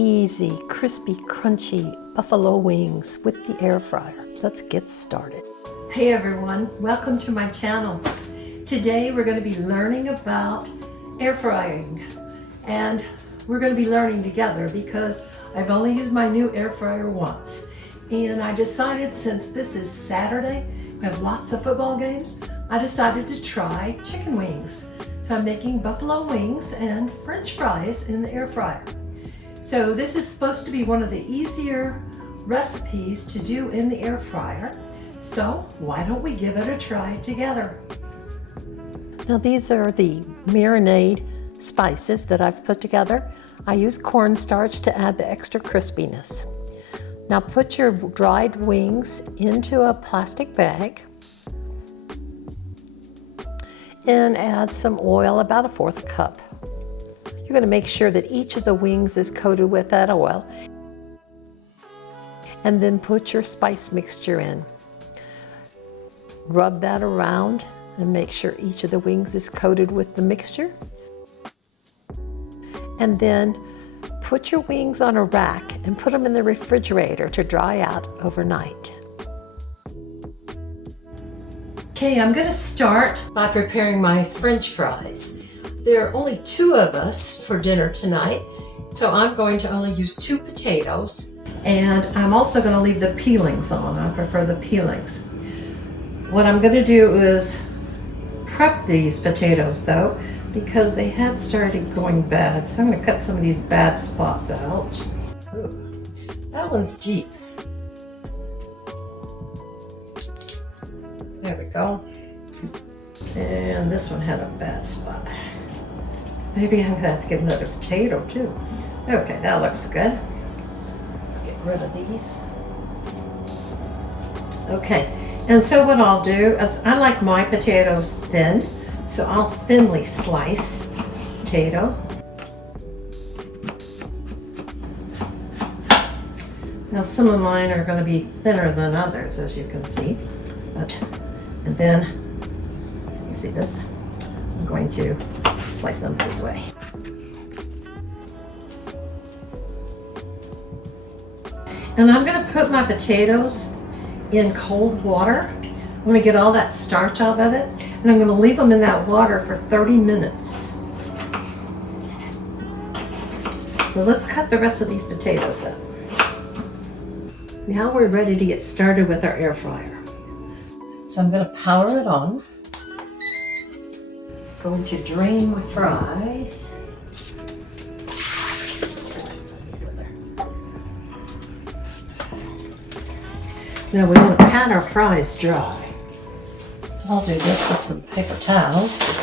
easy, crispy, crunchy buffalo wings with the air fryer. Let's get started. Hey everyone, welcome to my channel. Today we're going to be learning about air frying, and we're going to be learning together because I've only used my new air fryer once. And I decided, since this is Saturday, we have lots of football games, I decided to try chicken wings. So I'm making buffalo wings and French fries in the air fryer. So this is supposed to be one of the easier recipes to do in the air fryer. So why don't we give it a try together? Now these are the marinade spices that I've put together. I use cornstarch to add the extra crispiness. Now put your dried wings into a plastic bag and add some oil, about 1/4 cup. You're going to make sure that each of the wings is coated with that oil. And then put your spice mixture in. Rub that around and make sure each of the wings is coated with the mixture. And then put your wings on a rack and put them in the refrigerator to dry out overnight. Okay, I'm going to start by preparing my French fries. There are only 2 of us for dinner tonight, so I'm going to only use 2 potatoes. And I'm also going to leave the peelings on. I prefer the peelings. What I'm going to do is prep these potatoes though, because they had started going bad. So I'm going to cut some of these bad spots out. Ooh, that one's deep. There we go. And this one had a bad spot. Maybe I'm going to have to get another potato too. Okay, that looks good. Let's get rid of these. Okay, and so what I'll do is, I like my potatoes thin, so I'll thinly slice potato. Now some of mine are going to be thinner than others, as you can see. And then, you see this? I'm going to slice them this way. And I'm going to put my potatoes in cold water. I'm going to get all that starch out of it, and I'm going to leave them in that water for 30 minutes. So let's cut the rest of these potatoes up. Now we're ready to get started with our air fryer. So I'm going to power it on. Going to drain my fries. Now we want to pat our fries dry. I'll do this with some paper towels.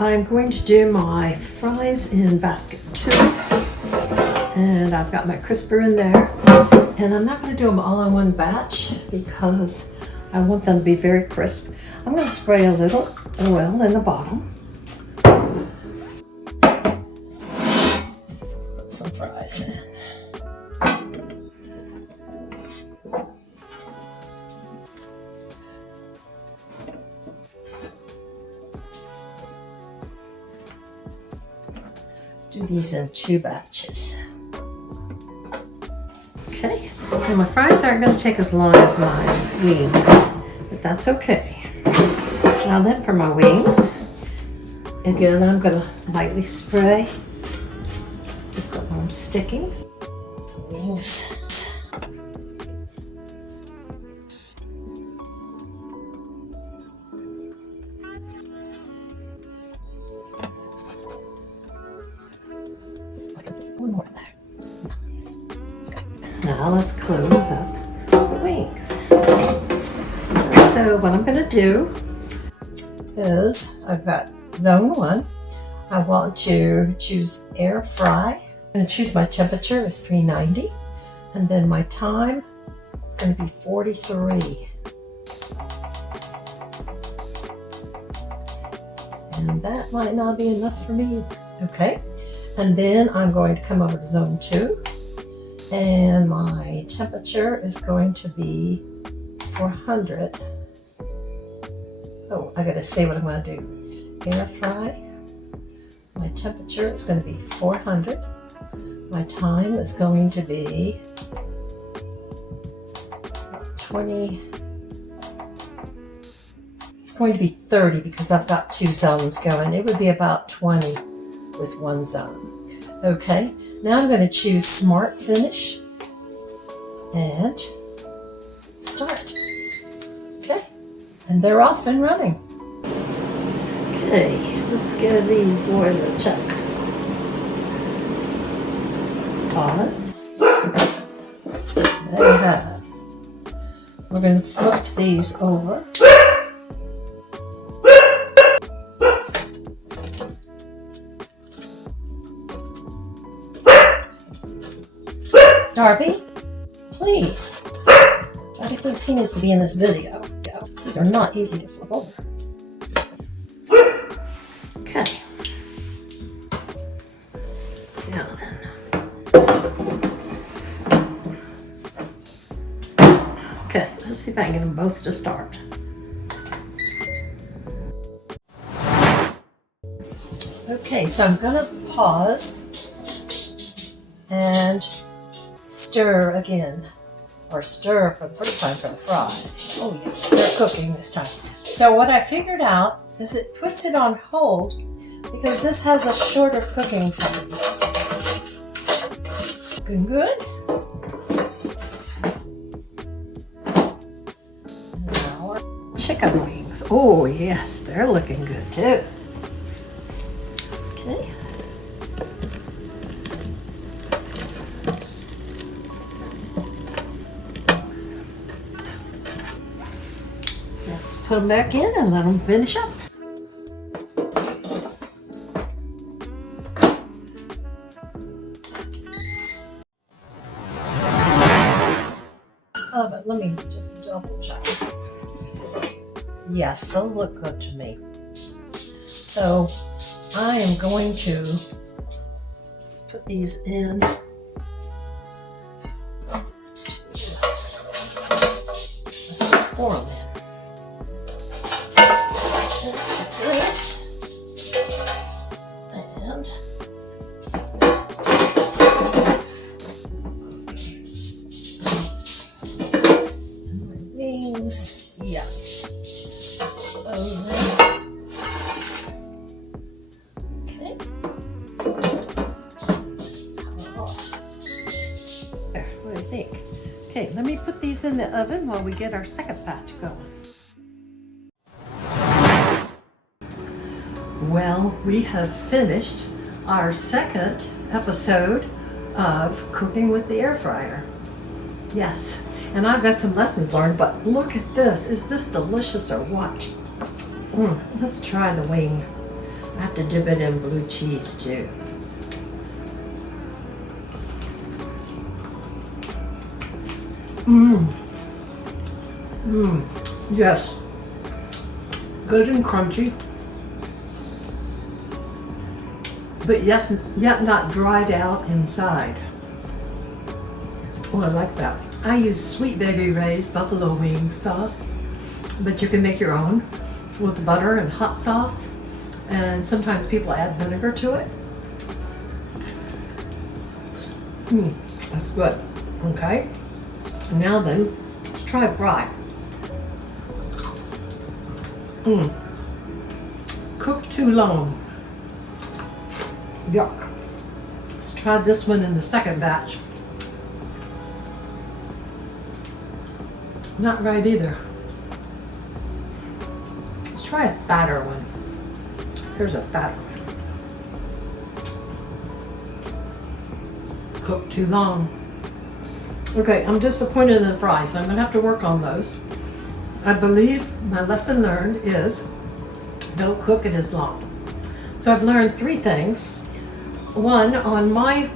I'm going to do my fries in basket 2. And I've got my crisper in there. And I'm not going to do them all in one batch because I want them to be very crisp. I'm going to spray a little oil in the bottom. Put some fries in. Do these in 2 batches. Okay, and my fries aren't going to take as long as my wings, but that's okay. Now then, for my wings, again, I'm going to lightly spray. Just don't want them sticking. Wings. One more there. Now let's close up the wings. And so what I'm going to do is, I've got zone 1. I want to choose air fry. I'm going to choose my temperature as 390, and then my time is going to be 43. And that might not be enough for me either. Okay, and then I'm going to come over to zone 2. And my temperature is going to be 400. Oh, I gotta say what I'm gonna do. Air fry. My temperature is gonna be 400. My time is going to be 20. It's going to be 30 because I've got 2 zones going. It would be about 20 with 1 zone. Okay, now I'm going to choose Smart Finish and start. Okay, and they're off and running. Okay, let's give these boys a check. Pause. There you have. We're going to flip these over. Darby, please. Darby thinks he needs to be in this video. These are not easy to flip over. Okay. Now then. Okay, let's see if I can get them both to start. Okay, so I'm going to pause and stir again, or stir for the first time for the fry. Oh yes, they're cooking this time. So what I figured out is it puts it on hold because this has a shorter cooking time. Looking good. Now chicken wings. Oh yes, they're looking good too. Okay. Let's put them back in and let them finish up. Oh, but let me just double check. Yes, those look good to me. So I am going to put these in. Let's just pour them in. This and my wings, yes. Okay. There, what do you think? Okay, let me put these in the oven while we get our second batch going. Well, we have finished our second episode of Cooking with the Air Fryer. Yes, and I've got some lessons learned, but look at this. Is this delicious or what? Let's try the wing. I have to dip it in blue cheese too. Yes. Good and crunchy. But yes, yet not dried out inside. Oh, I like that. I use Sweet Baby Ray's buffalo wing sauce, but you can make your own with butter and hot sauce, and sometimes people add vinegar to it. That's good. Okay. Now then, let's try a fry. Cooked too long. Yuck. Let's try this one in the second batch. Not right either. Let's try a fatter one. Here's a fatter one. Cooked too long. Okay, I'm disappointed in the fries, so I'm gonna have to work on those. I believe my lesson learned is don't cook it as long. So I've learned 3 things. One, on my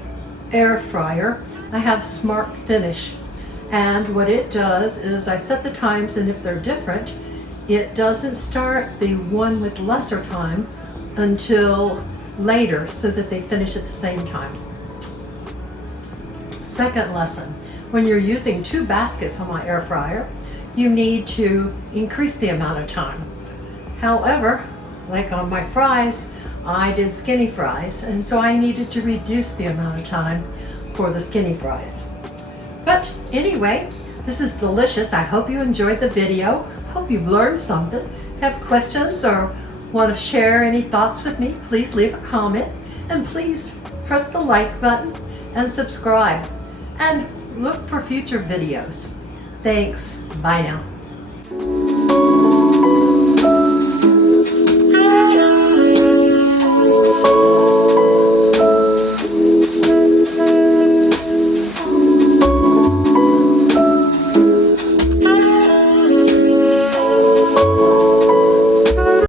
air fryer, I have Smart Finish. And what it does is I set the times, and if they're different, it doesn't start the one with lesser time until later so that they finish at the same time. Second lesson, when you're using 2 baskets on my air fryer, you need to increase the amount of time. However, like on my fries, I did skinny fries, and so I needed to reduce the amount of time for the skinny fries. But anyway, this is delicious. I hope you enjoyed the video. Hope you've learned something. If you have questions or want to share any thoughts with me, please leave a comment, and please press the like button and subscribe, and look for future videos. Thanks. Bye now.